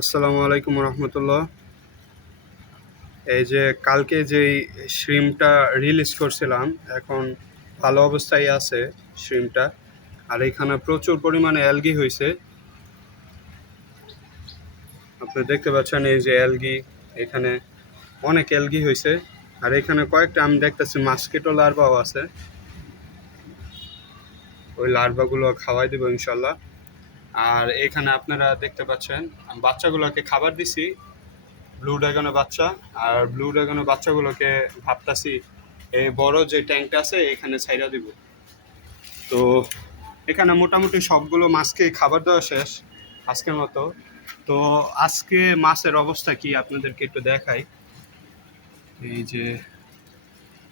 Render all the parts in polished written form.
আসসালামু আলাইকুম রহমতুল্লাহ। এই যে কালকে যেই শ্রিমটা রিলিজ করছিলাম, এখন ভালো অবস্থায় আছে শ্রিমটা। আর এখানে প্রচুর পরিমাণে অ্যালগি হয়েছে, আপনি দেখতে পাচ্ছেন এই যে অ্যালগি, এখানে অনেক অ্যালগি হয়েছে। আর এখানে কয়েকটা আমি দেখতেছি মাস্কিটো লার্ভাও আছে, ওই লার্ভাগুলো খাওয়াই দেবো ইনশাল্লাহ। আর এখানে আপনারা দেখতে পাচ্ছেন বাচ্চাগুলোকে খাবার দিছি, ব্লু ড্রাগনের বাচ্চা। আর ব্লু ড্রাগনের বাচ্চাগুলোকে ভাবতাছি এই বড় যে ট্যাঙ্কটা আছে এখানে ছাইড়া দিব। তো এখানে মোটামুটি সবগুলো মাছকে খাবার দেওয়া শেষ আজকের মতো। তো আজকে মাছের অবস্থা কি আপনাদেরকে একটু দেখাই। এই যে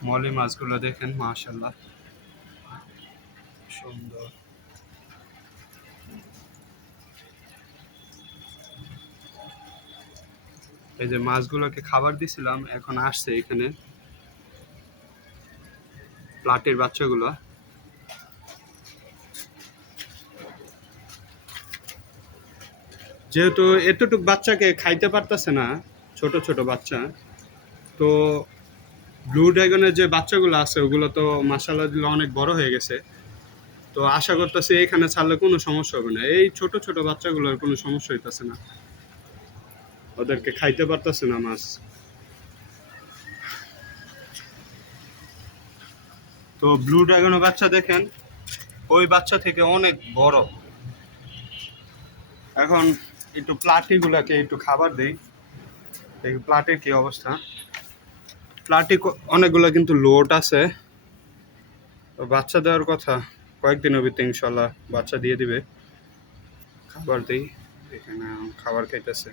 মলি মাছগুলো দেখেন, মাশাআল্লাহ সুন্দর। এই যে মাছগুলোকে খাবার দিছিলাম, এখন আসছে এখানে প্লাটের বাচ্চাগুলো। যেহেতু এতটুক বাচ্চাকে খাইতে পারতেছে না, ছোট ছোট বাচ্চা, তো ব্লু ড্রাগনের যে বাচ্চাগুলো আছে ওগুলো তো মাশাআল্লাহ দিলে অনেক বড় হয়ে গেছে। তো আশা করতেছি এখানে ছাড়লে কোনো সমস্যা হবে না। এই ছোট ছোট বাচ্চাগুলোর কোনো সমস্যা হইতেছে না, ওদেরকে খাইতে পারতেছে না মাছ। তো ব্লু ড্রাগনের বাচ্চা দেখেন ওই বাচ্চা থেকে অনেক বড়। এখন একটু প্লাটিগুলাকে একটু খাবার দেই, এই প্লাটির কি অবস্থা। প্লাটি অনেকগুলো কিন্তু লোড আছে, তো বাচ্চা দেওয়ার কথা, কয়েকদিনের ভিতরে ইনশাল্লাহ বাচ্চা দিয়ে দিবে। খাবার দিই, এখানে খাবার খাইতেছে।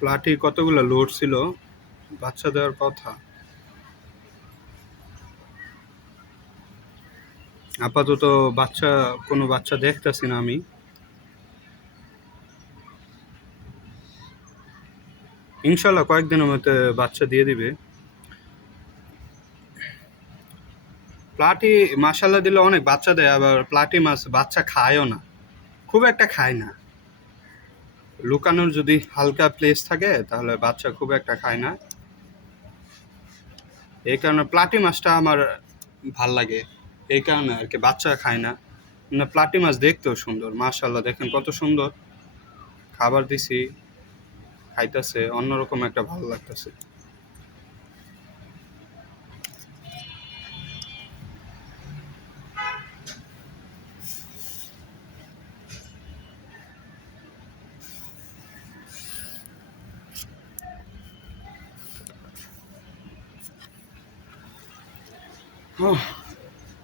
প্লাটি কতগুলো লোড ছিল, বাচ্চা দেওয়ার কথা। আপাতত বাচ্চা, কোনো বাচ্চা দেখতেছি না আমি। ইনশাল্লাহ কয়েকদিনের মধ্যে বাচ্চা দিয়ে দিবে। প্লাটি মাশাল্লাহ দিলে অনেক বাচ্চা দেয়, আবার প্লাটি মাছ বাচ্চা খায়ও না, খুব একটা খায় না। লুকানোর যদি হালকা প্লেস থাকে তাহলে বাচ্চা খুব একটা খায় না। এই কারণে প্লাটি মাছটা আমার ভাল লাগে, এই কারণে আর কি। বাচ্চা খায় না, না প্লাটি মাছ দেখতেও সুন্দর, মাশাল্লাহ দেখেন কত সুন্দর। খাবার দিছি, খাইতেছে, অন্যরকম একটা ভালো লাগতেছে।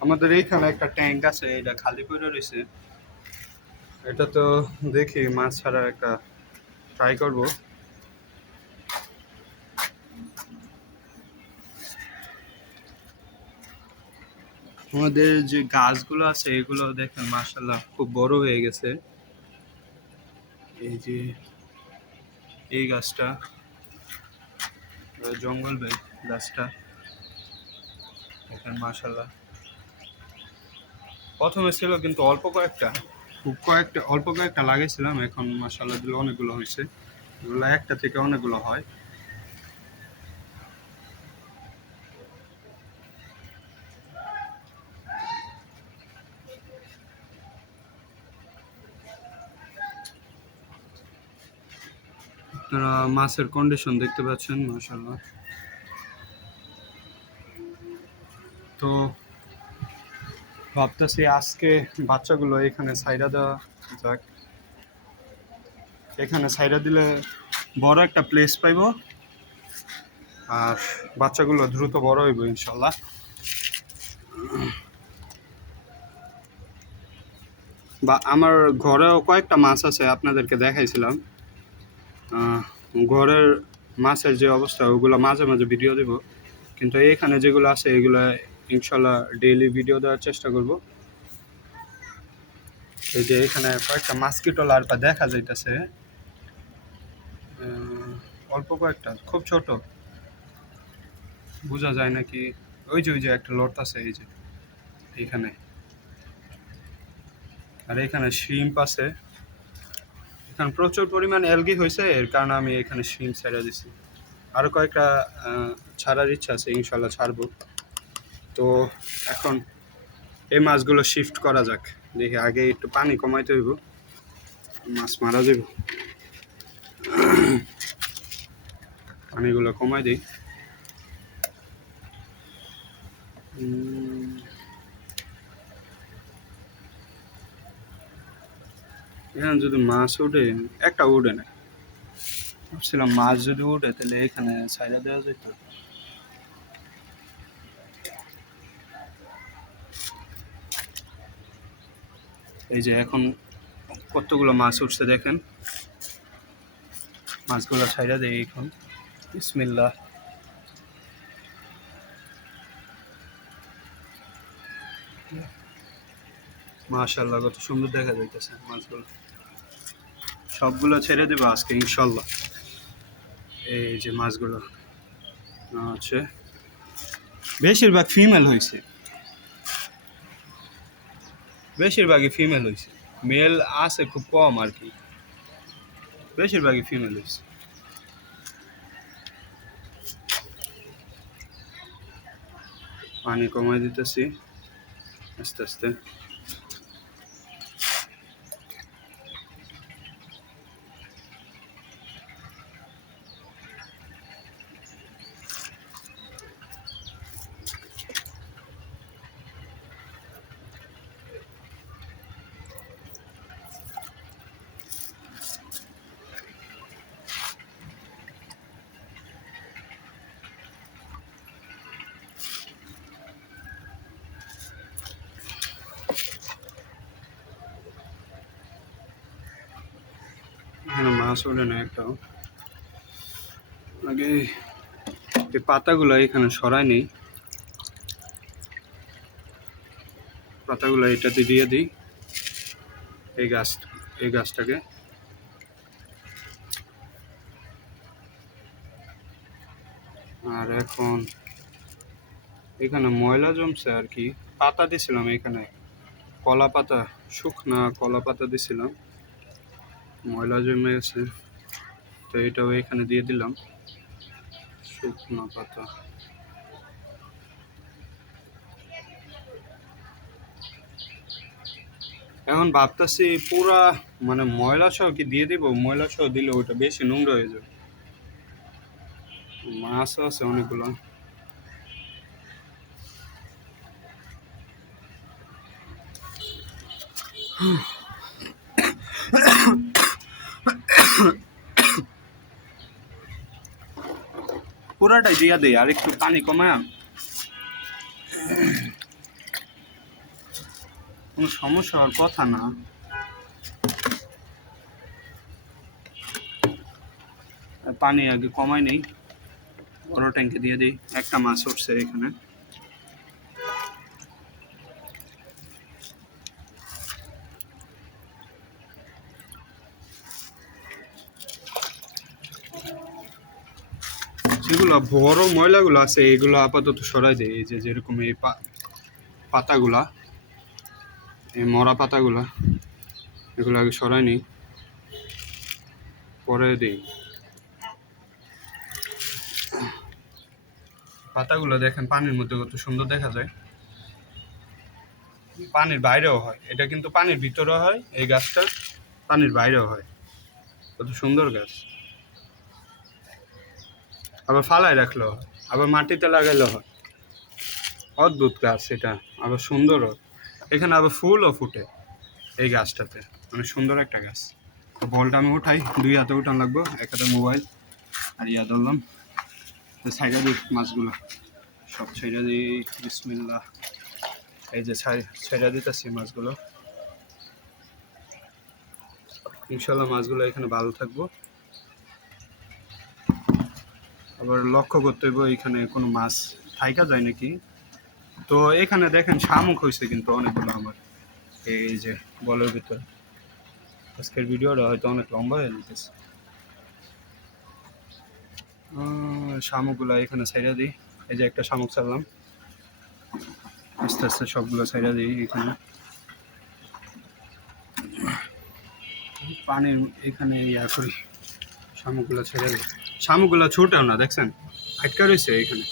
আমাদের এইখানে একটা ট্যাঙ্ক আছে, এটা খালি পড়ে রয়েছে। এটা তো দেখি মাছ ছাড়া একটা ট্রাই করব। আমাদের যে গাছগুলো আছে এগুলো দেখেন মাশাল্লাহ খুব বড় হয়ে গেছে। এই যে এই গাছটা, জঙ্গল বেল গাছটা দেখেন মাশাল্লাহ। প্রথমে ছিল কিন্তু অল্প কয়েকটা, অল্প কয়েকটা লাগিয়েছিলাম, এখন মাশাল্লাহ দিলে অনেকগুলো হয়েছে। এগুলো একটা থেকে অনেকগুলো হয়। আপনারা মাছের কন্ডিশন দেখতে পাচ্ছেন মাশাল্লাহ। তো ভাবতেছি আজকে বাচ্চাগুলো এখানে সাইডা দেওয়া যাক। এখানে সাইডা দিলে বড় একটা প্লেস পাইব, আর বাচ্চাগুলো দ্রুত বড় হইব ইনশাল্লাহ। বা আমার ঘরেও কয়েকটা মাছ আছে, আপনাদেরকে দেখাইছিলাম। ঘরের মাছের যে অবস্থা ওগুলো মাঝে মাঝে ভিডিও দেব, কিন্তু এখানে যেগুলো আছে এগুলো ইনশাল্লাহ ডেইলি ভিডিও দেওয়ার চেষ্টা করব। এই যে এখানে কয়েকটা মাস্কিটো লার্ভা দেখা যাইতেছে, অল্প কয়েকটা, খুব ছোট, বোঝা যায় নাকি। ওই যে একটা লট আছে এই যে এখানে, আর এখানে শ্রিম্প আছে, এখানে প্রচুর পরিমাণে অ্যালগি হয়েছে, এর কারণে আমি এখানে শ্রিম্প ছেড়ে দিছি। আরও কয়েকটা ছাড়ার ইচ্ছা আছে, ইনশাল্লাহ ছাড়বো। তো এখন এই মাছগুলো শিফট করা যাক, দেখি আগে একটু পানি কমাইতে হইব, মাছ মারা যাব। পানিগুলো কমাই দিই। এখানে যদি মাছ উঠে, একটা উঠে না, ভাবছিলাম মাছ যদি উঠে তাহলে এখানে ছাইড়া দেওয়া যেত। এই যে এখন কতগুলো মাছ উঠছে দেখেন, মাছগুলো ছাইড়া দেয় এখন। বিসমিল্লাহ। মাশাআল্লাহ, কত সুন্দর দেখা যাইতেছে মাছগুলো। সবগুলো ছেড়ে দেবো আজকে ইনশাল্লাহ। এই যে মাছগুলো হচ্ছে বেশিরভাগ ফিমেল হয়েছে, বেশিরভাগই ফিমেল হয়েছে, মেল আছে খুব কম আর কি, বেশিরভাগই ফিমেল হয়েছে। পানি কমাই দিতেছি আস্তে আস্তে। এখানে মাছ ওঠে না একটাও। আগে এই পাতাগুলো এখানে সরাই নেই, পাতাগুলো এটাতে দিয়ে দিই, এই গাছটাকে। আর এখন এখানে ময়লা জমছে আর কি, পাতা দিছিলাম এখানে, কলা পাতা, শুকনা কলা পাতা দিছিলাম, ময়লা জমে গেছে, তো এটাও এখানে দিয়ে দিলাম শুকনো পাতা। এখন ভাবতেছি পুরা মানে ময়লা সহ কি দিয়ে দিব, ময়লা সহ দিলে ওইটা বেশি নোংরা হয়ে যাবে। মাছ আছে অনেকগুলো। পুরাটাই দিয়া দেই, আর একটু পানি কমায়, কোনো সমস্যা হওয়ার কথা না। পানি আগে কমাই নেই, বড় ট্যাঙ্কে দিয়ে দিই। একটা মাছ উঠছে এখানে, যেগুলো বড় ময়লাগুলো আছে এগুলো আপাতত সরাই দেয়। এই যে যেরকম এই পাতাগুলা, এই মরা পাতাগুলা, এগুলো আগে সরাই নিই, পরে দিই। পাতাগুলো দেখেন পানির মধ্যে কত সুন্দর দেখা যায়, পানির বাইরেও হয় এটা, কিন্তু পানির ভিতরেও হয় এই গাছটা, পানির বাইরেও হয়, কত সুন্দর গাছ। আবার ফালায় রাখলেও হয়, আবার মাটিতে লাগাইলেও হয়, অদ্ভুত গাছ এটা, আবার সুন্দরও। এখানে আবার ফুলও ফুটে এই গাছটাতে, অনেক সুন্দর একটা গাছ। তো বলটা আমি উঠাই, 2 হাতে উঠান লাগবো, এক হাতে মোবাইল আর ইয়া ধরলাম। তো সাইডা দিই মাছগুলো, সব ছেড়ে দিই, বিসমিল্লাহ। এই যে ছেড়ে দিতেছি মাছগুলো, ইনশাল্লাহ মাছগুলো এখানে ভালো থাকবো। আবার লক্ষ্য করতে হইব এখানে কোনো মাছ থাইকা যায় নাকি। তো এখানে দেখেন শামুক হয়েছে কিন্তু অনেকগুলো আমার, এই যে বলের ভিতরে। আজকের ভিডিওটা হয়তো অনেক লম্বা হয়ে যেতেছে। শামুকগুলো এখানে ছাইড়া দিই, এই যে একটা শামুক ছাড়লাম, আস্তে আস্তে সবগুলো ছাইড়া দিই এখানে। পানির এখানে ইয়া করি, শামুকগুলো ছেড়ে দিই। শামুকগুলো ছোটেও না, দেখছেন আটকা রয়েছে এখানে।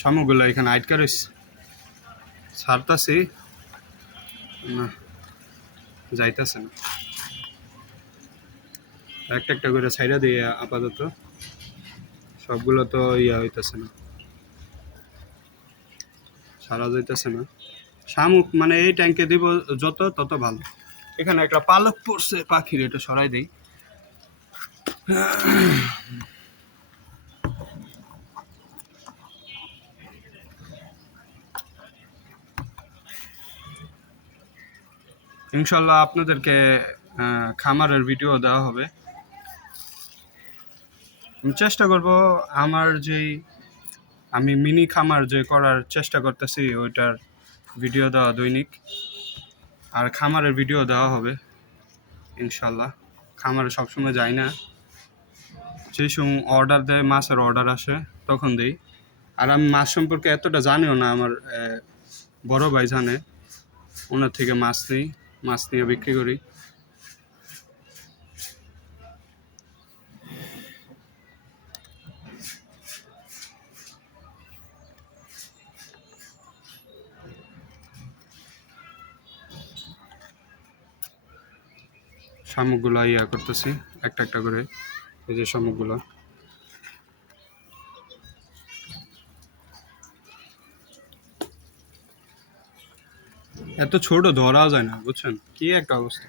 শামুকগুলো এখানে আটকা রয়েছে, ছাড়তাছি না, যাইতেছে না। একটা একটা করে ছাইড়া দিয়ে আপাতত, সবগুলো তো ইয়া হইতেছে না, সারা যাইতেছে না। শামুক মানে এই ট্যাঙ্কে দিব যত তত ভালো। এখানে একটা পালক পড়ছে পাখির, এটা সরাই দেই। ইনশাল্লাহ আপনাদেরকে খামারের ভিডিও দেওয়া হবে। আমি চেষ্টা করব আমার আমি মিনি খামার যে করার চেষ্টা করতেছি ওইটার ভিডিও দেওয়া দৈনিক, আর খামারের ভিডিও দেওয়া হবে ইনশাল্লাহ। খামারে সবসময় যাই না, সেই সময় অর্ডার দেয়, মাছের অর্ডার আসে তখন দিই। আর আমি মাছ সম্পর্কে এতটা জানিও না, আমার বড় ভাই জানে, ওনার থেকে মাছ নিয়ে বিক্রি করি। শামুকগুলো ইয়া করতেছি একটা একটা করে, এই যে শামুকগুলো। এত ছোট ধরাও যায় না, বুঝছেন কি একটা অবস্থা,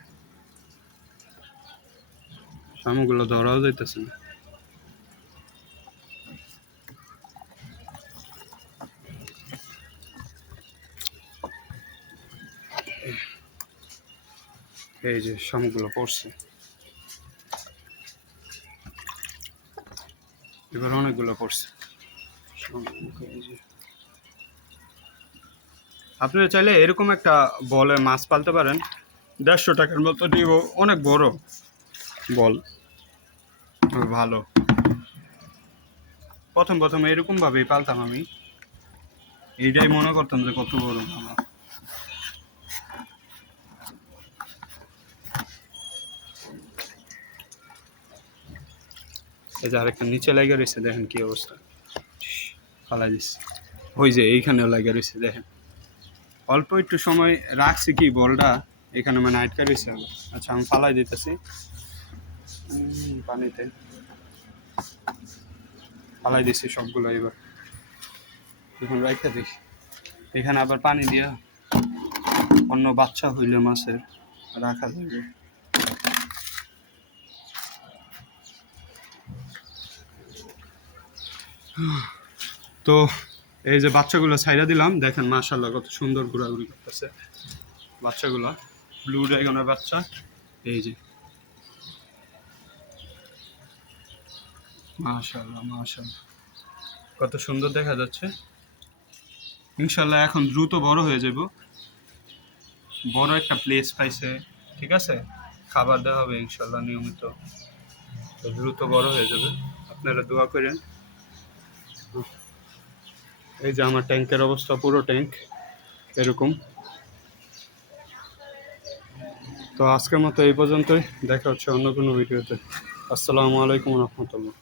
শামুকগুলো ধরাও যাইতেছে না। এই যে শামুকগুলো পড়ছে, এবার অনেকগুলো পড়ছে। আপনারা চাইলে এরকম একটা বলে মাছ পালতে পারেন, 150 টাকার মতো দিব, অনেক বড় বল, ভালো। প্রথম এরকম ভাবেই পালতাম আমি, এইটাই মনে করতাম যে কত বড় ভালো। এই যে আরেকটা নিচে লাগিয়ে রয়েছে, দেখেন কি অবস্থা, ফালাই দিচ্ছে। ওই যে এইখানেও লাগিয়ে রয়েছে, দেখেন অল্প একটু সময় রাখছি কি বলটা এখানে মানে আটকা রয়েছে। আচ্ছা আমি ফালাই দিতেছি পানিতে, ফালাই দিচ্ছি সবগুলো। এবার এখন রাখতে দেখি, এখানে আবার পানি দিয়া অন্য বাচ্চা হইলে মাছের রাখা যাবে। তো এই যে বাচ্চাগুলো ছাইড়া দিলাম, দেখেন মাশাআল্লাহ কত সুন্দর ঘোরাঘুরি করতেছে বাচ্চাগুলো, ব্লু ড্রাগনের বাচ্চা। এই যে মাশাআল্লাহ মাশাআল্লাহ কত সুন্দর দেখা যাচ্ছে। ইনশাল্লাহ এখন দ্রুত বড় হয়ে যাব, বড় একটা প্লেস পাইছে, ঠিক আছে, খাবার দেওয়া হবে ইনশাল্লাহ নিয়মিত, তো দ্রুত বড় হয়ে যাবে, আপনারা দোয়া করেন। এই যে আমার ট্যাঙ্কের অবস্থা, পুরো ট্যাঙ্ক এরকম। তো আজকের মতো এই পর্যন্তই, দেখা হচ্ছে অন্য কোনো ভিডিওতে। আসসালামু আলাইকুম রহমতুল্লাহ।